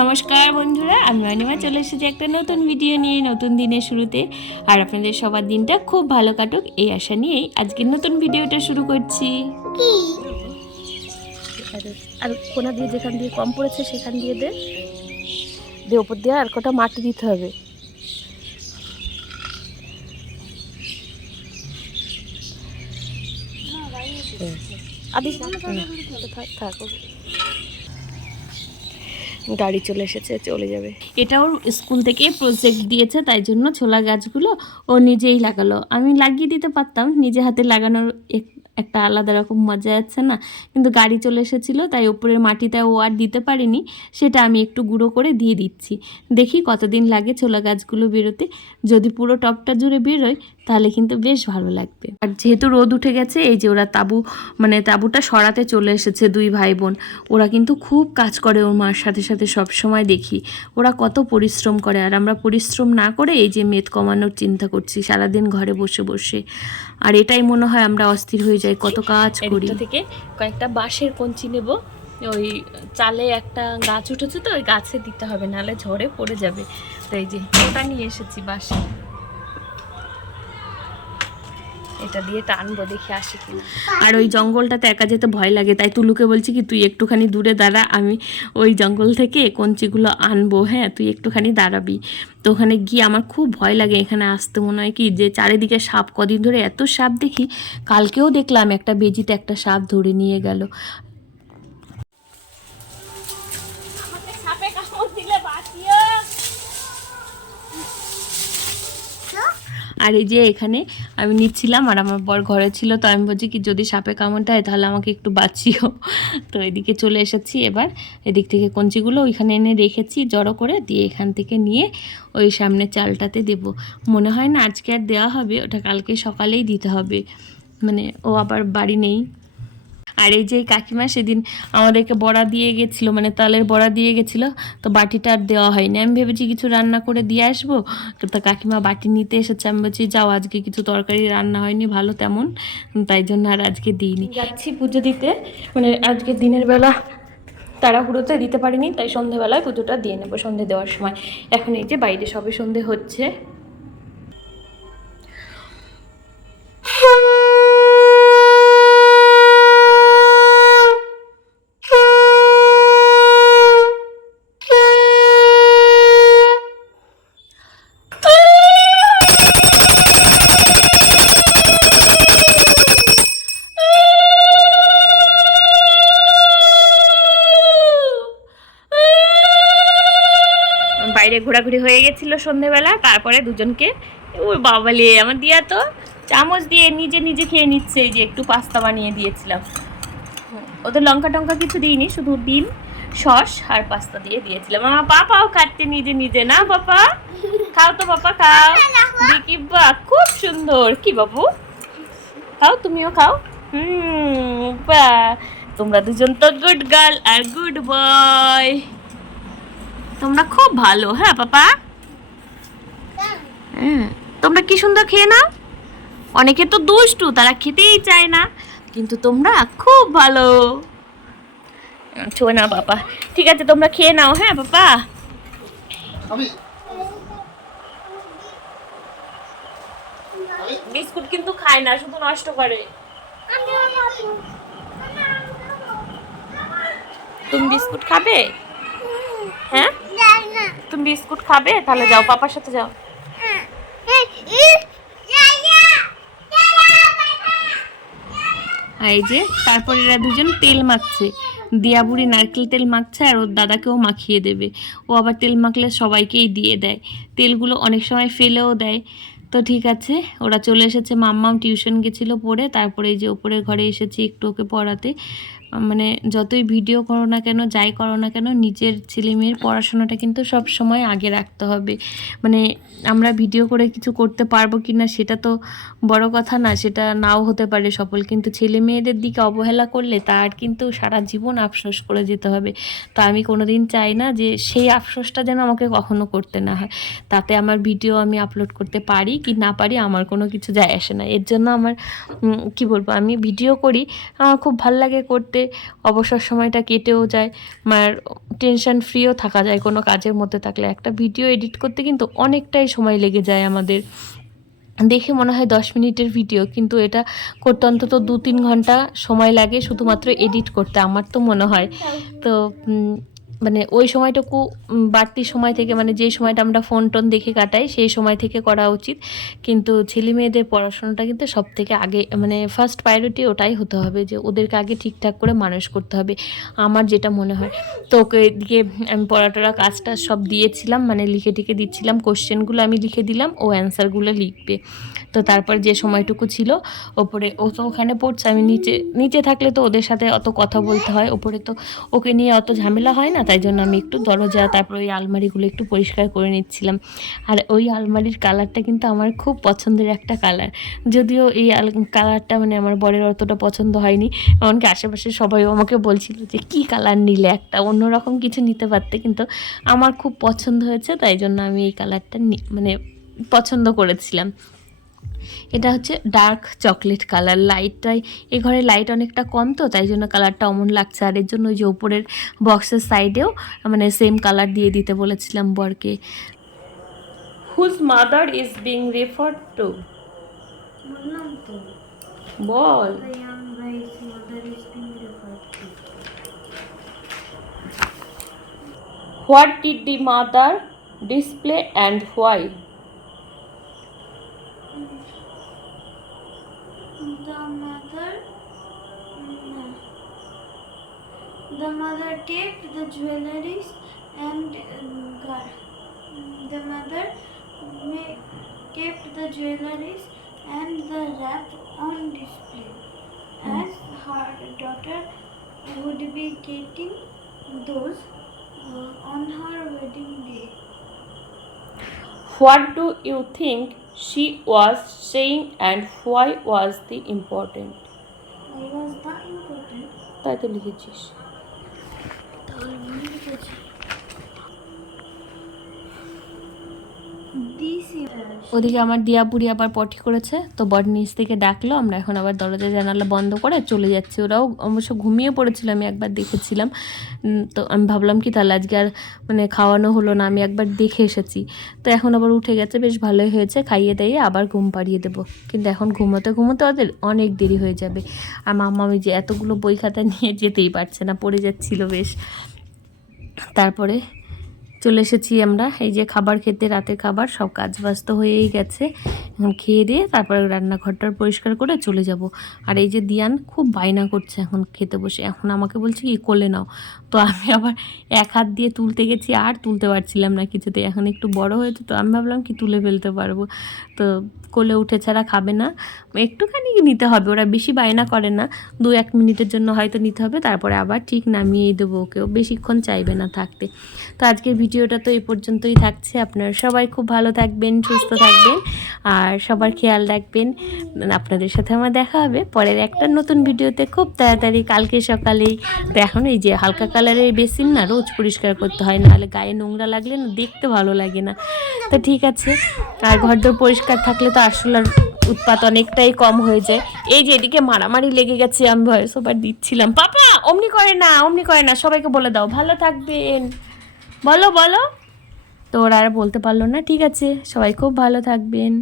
নমস্কার বন্ধুরা আমি অনিমা চলে এসেছি একটা নতুন ভিডিও নিয়ে নতুন দিনের শুরুতে। আর আপনাদের সবার দিনটা খুব ভালো কাটুক এই আশা নিয়েই আজকের নতুন ভিডিওটা শুরু করছি। আর কোনা দিয়ে যেখান দিয়ে কম পড়েছে সেখান দিয়ে দে। দিয়ে ওপর দিয়ে আর কটা মাটি দিতে হবে। আদি থাক থাক গাড়ি চলে এসেছে, চলে যাবে। এটা ওর স্কুল থেকে প্রজেক্ট দিয়েছে, তাই জন্য ছোলা গাছগুলো ও নিজেই লাগালো। আমি লাগিয়ে দিতে পারতাম, নিজে হাতে লাগানোর এক- একটা আলাদা রকম মজা আছে না? কিন্তু গাড়ি চলে এসেছিল, তাই উপরের মাটিটা ও আর দিতে পারিনি। সেটা আমি একটু গুঁড়ো করে দিয়ে দিচ্ছি। দেখি কতদিন লাগে ছোলা গাছগুলো বেরোতে। যদি পুরো টপটা জুড়ে বেরোয় তাহলে কিন্তু বেশ ভালো লাগবে। আর যেহেতু রোদ উঠে গেছে এই যে ওরা তাবু মানে তাবুটা সরাতে চলে এসেছে দুই ভাই বোন ওরা কিন্তু খুব কাজ করে ওর মার সাথে সাথে সব সময় দেখি। ওরা কত পরিশ্রম করে আর আমরা পরিশ্রম না করে এই যে মেদ কমানোর চিন্তা করছি সারাদিন ঘরে বসে বসে। আর এটাই মনে হয় আমরা অস্থির হয়ে যাই কত কাজ করি। থেকে কয়েকটা বাঁশের কঞ্চি নেব ওই চালে একটা গাছ উঠেছে তো ওই গাছে দিতে হবে নাহলে ঝড়ে পড়ে যাবে। তো এই যে ওটা নিয়ে এসেছি বাঁশে। এটা দিয়ে টানবো, দেখি আসে কিনা। আর ওই জঙ্গলটাতে একা যেতে ভয় লাগে, তাই তুলুকে বলছি কি, তুই একটুখানি দূরে দাঁড়া, আমি ওই জঙ্গল থেকে কঞ্চিগুলো আনব হ্যাঁ তুই একটুখানি দাঁড়াবি। তো ওখানে গিয়ে আমার খুব ভয় লাগে এখানে আসতে, মনে হয় কি, যে চারিদিকে সাপ, কদিন ধরে এত সাপ দেখি, কালকেও দেখলাম একটা বেজিতে একটা সাপ ধরে নিয়ে গেল। আর এই যে এখানে আমি নিচ্ছিলাম আর আমার বর ঘরে ছিল, তো আমি বলছি কি, যদি সাপে কামড়টা হয় তাহলে আমাকে একটু বাঁচিও। তো এদিকে চলে এসেছি এবার। এদিক থেকে কঞ্চিগুলো ওইখানে এনে রেখেছি, জড়ো করে দিয়ে এখান থেকে নিয়ে ওই সামনে চালটাতে দেব। মনে হয় না আজকে আর দেওয়া হবে, ওটা কালকে সকালেই দিতে হবে। মানে ও আবার বাড়ি নেই। আর এই যে কাকিমা সেদিন আমাদেরকে বড়া দিয়ে গেছিল মানে তালের বড়া দিয়ে গেছিল, তো বাটিটা আর দেওয়া হয়নি। আমি ভেবেছি কিছু রান্না করে দিয়ে আসব, তো কাকিমা বাটি নিতে এসেছে। আমি বলছি, যাও, আজকে কিছু তরকারি রান্না হয়নি, ভালো তেমন। তাই জন্য আর আজকে দিইনি। যাচ্ছি পুজো দিতে। মানে আজকে দিনের বেলা তাড়াহুড়োতে দিতে পারিনি, তাই সন্ধেবেলায় পুজোটা দিয়ে নেব সন্ধে দেওয়ার সময়। এখন এই যে বাইরে সবে সন্ধে হচ্ছে। বাইরে ঘোরাঘুরি হয়ে গেছিল সন্ধেবেলা, তারপরে দুজনকে ওই বাবালে আমার দিয়া তো চামচ দিয়ে নিজে নিজে খেয়ে নিচ্ছে এই যে একটু পাস্তা বানিয়ে দিয়েছিলাম। ওদের লঙ্কা টঙ্কা কিছু দিইনি, শুধু ডিম, সস আর পাস্তা দিয়ে দিয়েছিলাম। আমার পাপাও খাচ্ছে নিজে নিজে, না পাপা? খাও তো পাপা, খাও। দেখি বাহ খুব সুন্দর। কি বাবু? খাও, তুমিও খাও। হুম বাহ তোমরা দুজন তো গুড গার্ল আর গুড বয় তোমরা খুব ভালো হ্যাঁ পাপা? হ্যাঁ তোমরা কি সুন্দর খেয়ে নাও। অনেকে তো দুষ্টু, তারা খেতেই চায় না, কিন্তু তোমরা খুব ভালো। ছো না বাবা ঠিক আছে, তোমরা খেয়ে নাও হ্যাঁ পাপা? বিস্কুট কিন্তু খায় না, শুধু নষ্ট করে। তুমি বিস্কুট খাবে? হ্যাঁ? তুমি বিস্কুট খাবে? তাহলে যাও, পাপার সাথে যাও। এই যে, তারপর এরা দুজন তেল মাখছে। দিয়া বুড়ি নারকেল তেল মাখছে আর ওর দাদাকেও মাখিয়ে দেবে। ও আবার তেল মাখলে সবাইকেই দিয়ে দেয়। তেলগুলো অনেক সময় ফেলেও দেয়। তো ঠিক আছে, ওরা চলে এসেছে। মাম্মাম টিউশন গেছিল পড়ে, তারপরে এই যে ওপরের ঘরে এসেছি একটু ওকে পড়াতে। মানে যতই ভিডিও করো না কেন, যাই করো না কেন, নিজের ছেলে মেয়ের পড়াশোনাটা কিন্তু সব সময় আগে রাখতে হবে। মানে আমরা ভিডিও করে কিছু করতে পারব কি না সেটা তো বড় কথা না, সেটা নাও হতে পারে সফল। কিন্তু ছেলে মেয়েদের দিকে অবহেলা করলে তার কিন্তু সারা জীবন আফসোস করে যেতে হবে। তা আমি কোনোদিন চাই না যে সেই আফসোসটা যেন আমাকে কখনো করতে না হয়। তাতে আমার ভিডিও আমি আপলোড করতে পারি কি না পারি আমার কোনো কিছু যায় আসে না। এর জন্য আমার কি বলব, আমি ভিডিও করি। আমার খুব ভালো লাগে করতে। করতে অবসর সময়টা কেটেও যায় মায়ের টেনশন ফ্রিও থাকা যায় কোনো কাজের মধ্যে থাকলে। একটা ভিডিও এডিট করতে কিন্তু অনেকটাই সময় লেগে যায় আমাদের। দেখে মনে হয় দশ মিনিটের ভিডিও কিন্তু এটা করতে অন্তত দু তিন ঘণ্টা সময় লাগে শুধুমাত্র এডিট করতে, আমার তো মনে হয়। তো মানে ওই সময়টুকু বাড়তি সময় থেকে মানে যে সময়টা আমরা ফোন টোন দেখে কাটাই, সেই সময় থেকে করা উচিত। কিন্তু ছেলে মেয়েদের পড়াশোনাটা কিন্তু সব থেকে আগে মানে ফার্স্ট প্রায়োরিটি ওটাই হতে হবে যে ওদেরকে আগে ঠিকঠাক করে মানুষ করতে হবে। আমার যেটা মনে হয়, তো ওকে এদিকে আমি পড়াটোরা কাজটা সব দিয়েছিলাম মানে লিখে টিখে দিচ্ছিলাম কোশ্চেনগুলো আমি লিখে দিলাম, ও অ্যান্সারগুলো লিখবে। তো তারপর যে সময়টুকু ছিল, ওপরে ও তো ওখানে পড়ছে, আমি নিচে নিচে থাকলে তো ওদের সাথে অত কথা বলতে হয়, ওপরে তো ওকে নিয়ে অত ঝামেলা হয় না তাই জন্য আমি একটু দরজা, তারপর ওই আলমারিগুলো একটু পরিষ্কার করে নিচ্ছিলাম। আর ওই আলমারির কালারটা কিন্তু আমার খুব পছন্দের একটা কালার। যদিও এই কালারটা মানে আমার বরের অতটা পছন্দ হয়নি। এমনকি আশেপাশে সবাই আমাকে বলছিল যে, কি কালার নিলে একটা? অন্যরকম কিছু নিতে পারতে, কিন্তু আমার খুব পছন্দ হয়েছে, তাই জন্য আমি এই কালারটা মানে পছন্দ করেছিলাম। এটা হচ্ছে ডার্ক চকলেট কালার লাইটটাই এ ঘরে লাইট অনেকটা কম তো তাই জন্য কালারটা অমন লাগছে। আর এর জন্য ওই যে ওপরের বক্সের সাইডেও মানে সেম কালার দিয়ে দিতে বলেছিলাম বরকে। Whose mother is being refer to ball. the young boy's mother is being referred to. What did the mother display and why the mother kept the jewelries and um, got, the mother ma- kept the jewelries and the wrap on display as her daughter would be getting those uh, on her wedding day. What do you think she was saying and why was the important Why was that important? তাই তো লিখেছিস ওদিকে আমার দিয়াপুরি আবার পটি করেছে, তো বট নিচ থেকে ডাকলো, আমরা এখন আবার দরজা জানালা বন্ধ করে চলে যাচ্ছি। ওরাও অবশ্য ঘুমিয়ে পড়েছিল, আমি একবার দেখেছিলাম। তো আমি ভাবলাম কি তাহলে আজকে আর মানে খাওয়ানো হলো না, আমি একবার দেখে এসেছি। তো এখন আবার উঠে গেছে, বেশ ভালোই হয়েছে, খাইয়ে দাইয়ে আবার ঘুম পাড়িয়ে দেবো। কিন্তু এখন ঘুমোতে ঘুমোতে ওদের অনেক দেরি হয়ে যাবে। আর মাম্মা আমি যে এতগুলো বই খাতা নিয়ে যেতেই পারছে না, পড়ে যাচ্ছিল বেশ। তারপরে চলে এসেছি আমরা। এই যে খাবার খেতে, রাতের খাবার, সব কাজ ব্যস্ত হয়েই গেছে। এখন খেয়ে দিয়ে তারপরে রান্নাঘরটা পরিষ্কার করে চলে যাব। আর এই যে দিয়ান খুব বায়না করছে এখন খেতে বসে। এখন আমাকে বলছে কি, কোলে নাও। তো আমি আবার এক হাত দিয়ে তুলতে গেছি, আর তুলতে পারছিলাম না কিছুতে এখন একটু বড় হয়েছে তো আমি ভাবলাম কি তুলে ফেলতে পারব। তো কোলে উঠে ছাড়া খাবে না। একটুখানি নিতে হবে, ওরা বেশি বায়না করে না। দু এক মিনিটের জন্য হয়তো নিতে হবে, তারপরে আবার ঠিক নামিয়েই দেবো ওকেও বেশিক্ষণ চাইবে না থাকতে। তো আজকের ভিডিওটা তো এই পর্যন্তই থাকছে। আপনারা সবাই খুব ভালো থাকবেন, সুস্থ থাকবেন, আর সবার খেয়াল রাখবেন। আপনাদের সাথে আমার দেখা হবে। পরের একটা নতুন ভিডিওতে খুব তাড়াতাড়ি কালকে সকালেই। তো এখন এই যে হালকা কালারের বেসিন না, রোজ পরিষ্কার করতে হয়, নাহলে গায়ে নোংরা লাগলে না দেখতে ভালো লাগে না। তো ঠিক আছে, আর ঘর ঘরদোর পরিষ্কার থাকলে তো আরশোলার উৎপাত অনেকটাই কম হয়ে যায়। এই যে এদিকে মারামারি লেগে গেছে, আমি ভয়েস ওভার দিচ্ছিলাম। পাপা, অমনি করে না, অমনি করে না, সবাইকে বলে দাও, ভালো থাকবেন। বলো বলো। তো ওরা আর বলতে পারল না, ঠিক আছে, সবাই খুব ভালো থাকবেন।